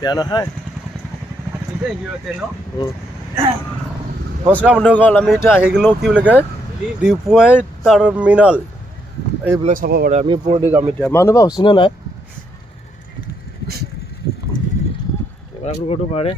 বেয়া নহয় নমস্কাৰ বন্ধুসকল, আমি এতিয়া আহি গ'লোঁ কি বুলি কয় ডিপুৱাই টাৰ্মিনাল। এইবিলাক চাব পাৰে। আমি ওপৰতে যাম এতিয়া। মানুহ বা হৈছেনে নাই কেমেৰাটো পাৰে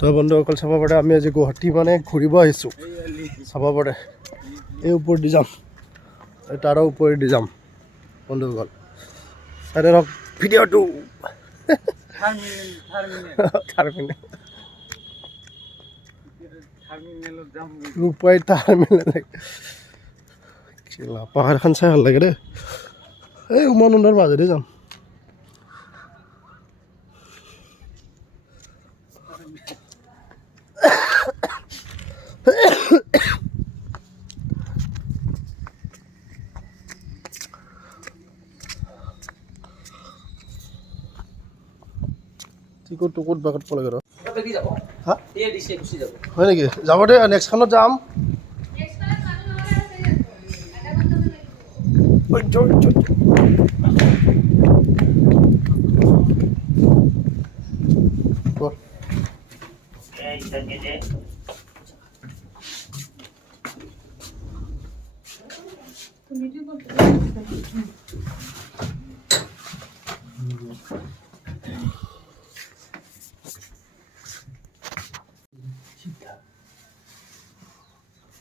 তই বন্ধুসকল চাব পাৰে। আমি আজি গুৱাহাটী মানে ঘূৰিব আহিছোঁ, চাব পাৰে। এই ওপৰেদি যাম, তাৰো ওপৰেদি যাম বন্ধুসকল। চাই ধৰক ভিডিঅ'টো ৰূপাই টাৰ্মিনেল। পাহাৰখন চাই ভাল লাগে দেই। এই উমানন্দৰ মাজেদি যাম। টিকট বাকত পলাই গ'ল হয় নেকি? যাব দে, নেক্সটখনত যাম।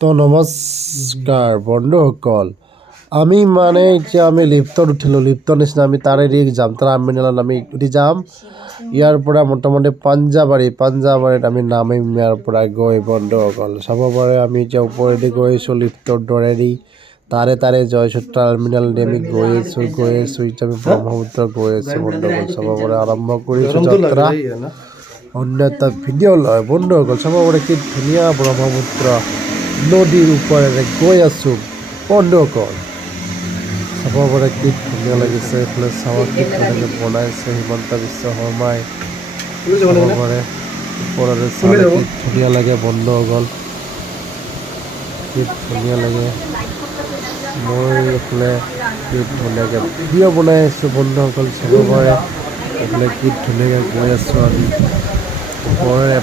তো নমস্কাৰ বন্ধুসকল, আমি মানে এতিয়া আমি লিফ্টত উঠিলোঁ। লিফ্টৰ নিচিনা আমি তাৰেদি যাম, টাৰ্মিনেলত আমি উঠি যাম। ইয়াৰ পৰা মোটামুটি পাঞ্জাবাৰীত আমি নামিম। ইয়াৰ পৰা গৈ বন্ধুসকল চাব পাৰে। আমি এতিয়া ওপৰেদি গৈ আছোঁ লিফ্টৰ দৰেদি। তাৰে যাই আছোঁ টাৰ্মিনেলদি। আমি গৈ আছোঁ এতিয়া আমি ব্ৰহ্মপুত্ৰ গৈ আছোঁ বন্ধুসকল। চাব পাৰে আৰম্ভ কৰিছোঁ যাত্ৰা। অন্য এটা ভিডিঅ' লয় বন্ধুসকল। চাব পাৰে কি ধুনীয়া ব্ৰহ্মপুত্ৰ নদীৰ ওপৰেৰে গৈ আছোঁ বন্ধুসকল। চাব পাৰে কি ধুনীয়া লাগিছে। এইফালে চাব কি ধুনীয়াকৈ বনাইছে হিমন্ত বিশ্ব শৰ্মাই। চাব পাৰে ওপৰেৰে চালে কি ধুনীয়া লাগে বন্ধুসকল, কি ধুনীয়া লাগে। মই এইফালে কি ধুনীয়াকৈ ভিডিঅ' বনাই আছোঁ বন্ধুসকল। চাব পাৰে এইফালে কি ধুনীয়াকৈ গৈ আছোঁ আমি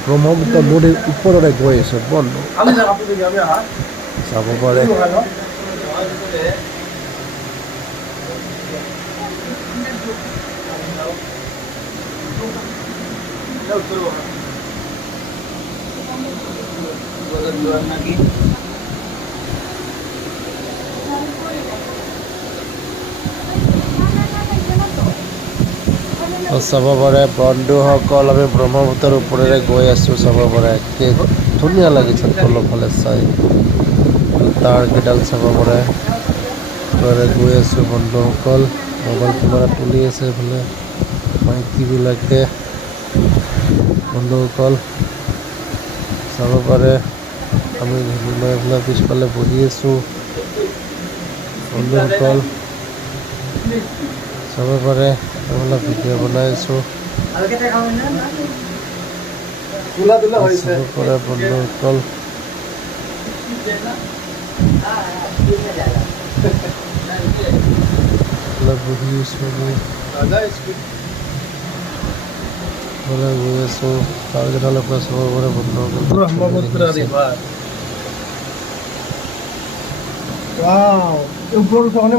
ব্ৰহ্মপুত্ৰ নদীৰ ওপৰৰে গৈ আছোঁ বন্ধু। চাব পাৰে চাব পাৰে বন্ধুসকল, আমি ব্ৰহ্মপুত্ৰৰ ওপৰেৰে গৈ আছোঁ। চাব পাৰে কি ধুনীয়া লাগিছে তলৰফালে চাই। তাৰ কেইডাল চাব পাৰে ওপৰেৰে গৈ আছোঁ বন্ধুসকল। মোবাইল কেমেৰা তুলি আছে এইফালে মাইকীবিলাকে বন্ধুসকল। চাব পাৰে আমি মই এইফালে পিছফালে বহি আছোঁ বন্ধুসকল। চাব পাৰে এইফালে ভিডিঅ' বনাই আছোঁ। চাব পাৰে বন্ধুসকল। বহি আছোঁ আমি গৈ আছোঁ তাৰ কেইটালৈ পৰা চাব পাৰে বন্ধুসকল।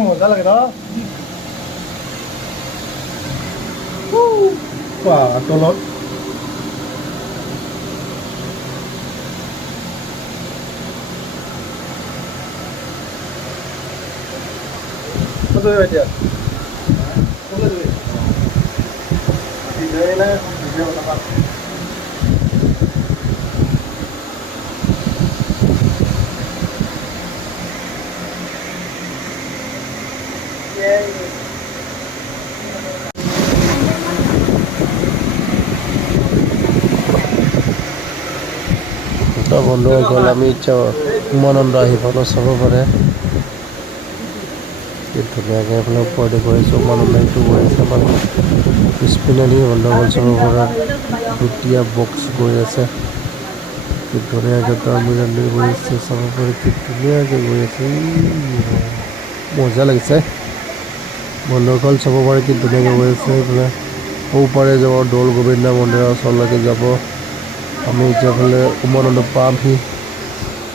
মজা লাগে ন তলত। এতিয়া বন্ধুসকল আমি এতিয়া উমানন্দ আহি পালোঁ। চাব পাৰে কি ধুনীয়াকৈ এইফালে ওপৰতে গৈ আছোঁ। উমানন্দ এইটো গৈ আছে মানে পিছপিনেদি বন্ধুসকল। চাব পাৰে দুটীয়া বক্স গৈ আছে। কি ধুনীয়াকৈ টাৰ্মিনেল গৈ আছে চাব পাৰি কি ধুনীয়াকৈ গৈ আছে মজা লাগিছে বন্ধুসকল চাব পাৰি কি ধুনীয়াকৈ গৈ আছে এইফালে ওপাৰে যাব দৌল গোবিন্দা মন্দিৰৰ ওচৰলৈকে যাব আমি এতিয়া ফালে উমানন্দ পামহি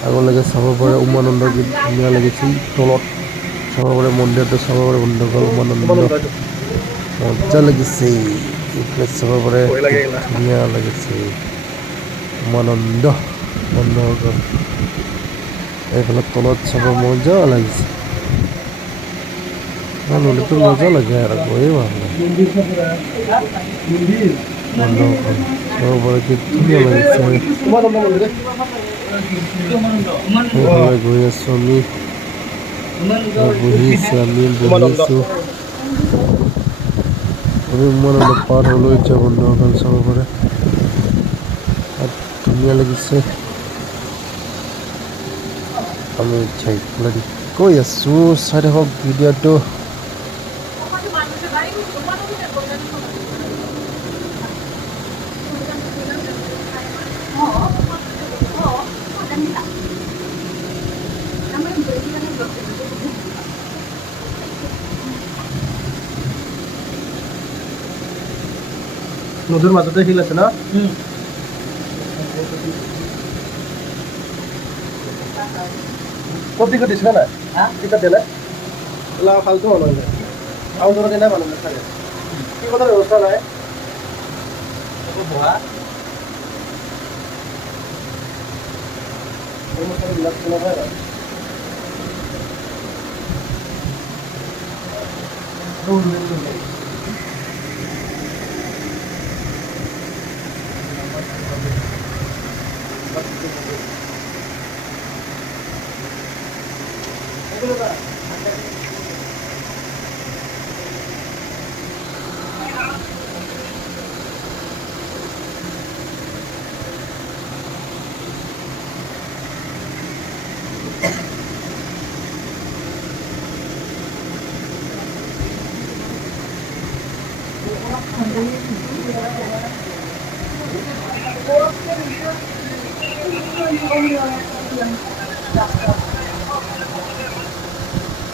আগলৈকে চাব পাৰে উমানন্দ কি ধুনীয়া লাগিছে তলত চাব পাৰে মন্দিৰটো চাব পাৰে বন্ধুসকল উমানন্দ মজা লাগিছে এইফালে চাব পাৰে ধুনীয়া লাগিছে উমানন্দ বন্ধুসকল এইফালে তলত চাব মজা লাগিছে নদীটো মজা লাগে আৰু গৈয়ে ভাল লাগে বন্ধুসকল চাব পাৰে কি ধুনীয়া লাগিছে সেইফালে গৈ আছোঁ আমি বহিছোঁ আমি বহিছোঁ আমি উমানন্দ পাৰ হ'লোঁ এতিয়া বন্ধুসকল চাব পাৰে ধুনীয়া লাগিছে আমি এতিয়া এইফালে গৈ আছোঁ চাই থাকক ভিডিঅ'টো নদীৰ মাজতে শিল আছে ন ক'ত টিকট দিছিলে নাই টিকট দিলে ফালতু মানুহ আৰু ধৰক নাই মানুহ নাথাকে কি কথা ব্যৱস্থা নাই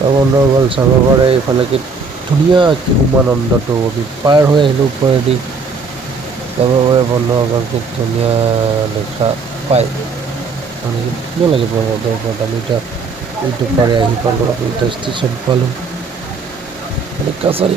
বন্ধুসকল চাব পাৰে এইফালে কি ধুনীয়া উমানন্দটো আমি পাৰ হৈ আহিলোঁ ওপৰেদি চাব পাৰে বন্ধুসকল কি ধুনীয়া দেখা পায় মানে কি ধুনীয়া লাগে ব্ৰহ্মপুত্ৰৰ ওপৰত আমি এতিয়া এইটো পাৰে আহি পালোঁ আমি এতিয়া ষ্টেচন পালোঁ মানে কাছাৰী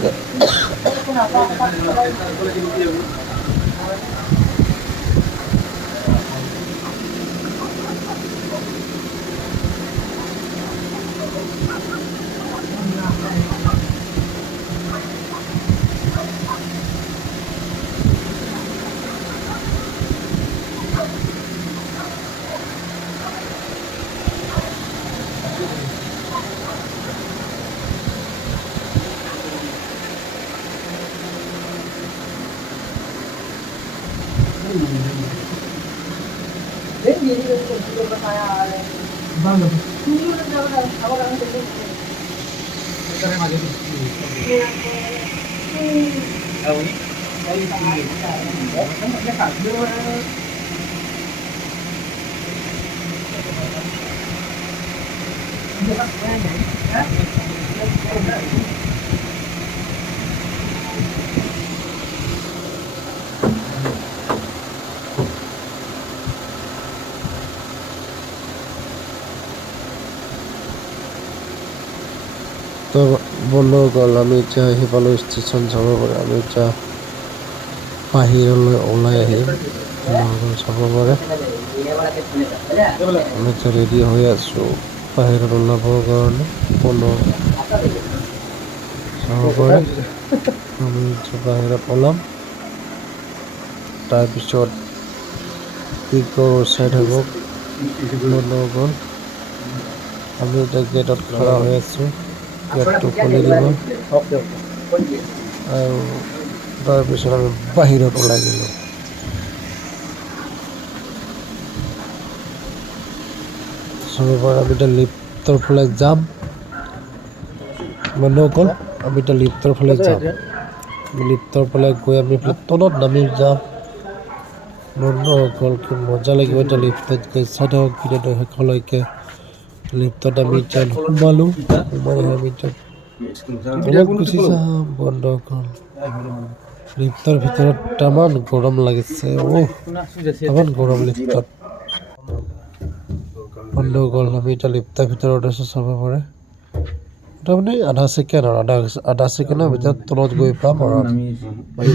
তো বন্ধুসকল আমি এতিয়া আহি পালোঁ ষ্টেচন চাব পাৰে আমি এতিয়া বাহিৰলৈ ওলাই আহিম বন্ধুসকল চাব পাৰে আমি এতিয়া ৰেডি হৈ আছোঁ বাহিৰত ওলাবৰ কাৰণে বন্ধুসকল চাব পাৰে আমি এতিয়া বাহিৰত ওলাম তাৰপিছত কি কৰোঁ চাই থাকক বন্ধুসকল আমি এতিয়া গেটত খাৰা হৈ আছোঁ গেটটো খুলি দিব আৰু তাৰপিছত আমি বাহিৰত ওলাই গ'লোঁ চবৰ আমি এতিয়া লিফ্টৰ ফালে যাম বন্ধুসকল আমি এতিয়া লিফ্টৰ ফালে যাম লিফ্টৰ ফালে গৈ আমি তলত নামি যাম বন্ধুসকল কি মজা লাগিব এতিয়া লিফ্টত গৈ চাই থাকক ভিডিঅ'টো শেষলৈকে লিফ্টত আমি এতিয়া সোমালো আমি এতিয়া তলত গুচি যাম বন্ধুসকল লিফ্টৰ ভিতৰত তামান গৰম লাগিছে তামান গৰম লিফ্টত বন্ধুসকল আমি এতিয়া লিফ্টৰ ভিতৰত আছো চাব পাৰে তাৰমানে আধা ছেকেণ্ডৰ ভিতৰত তলত গৈ পাম আৰু আমি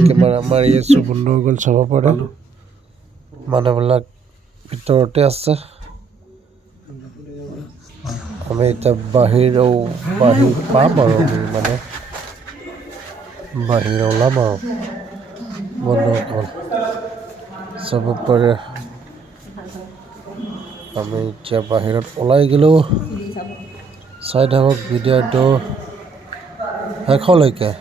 কেমেৰা মাৰি আছো বন্ধুসকল চাব পাৰে মানুহবিলাক ভিতৰতে আছে আমি এতিয়া বাহিৰ পাম আৰু আমি মানে বাহিৰ ওলাম আৰু বন্ধুসকল চাব পাৰে আমি এতিয়া বাহিৰত ওলাই গ'লো চাই থাকক ভিডিঅ'টো শেষলৈকে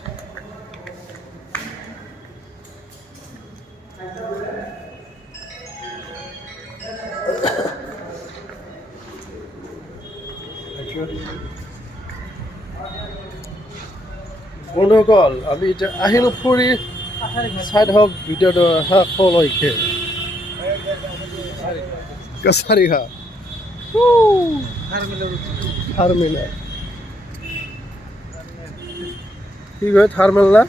বন্ধুসকল আমি এতিয়া আহিলো ফুৰি চাই থাকক ভিডিঅ'টো শেষলৈকে কছাৰীঘা কি কয় থাৰ্মেল না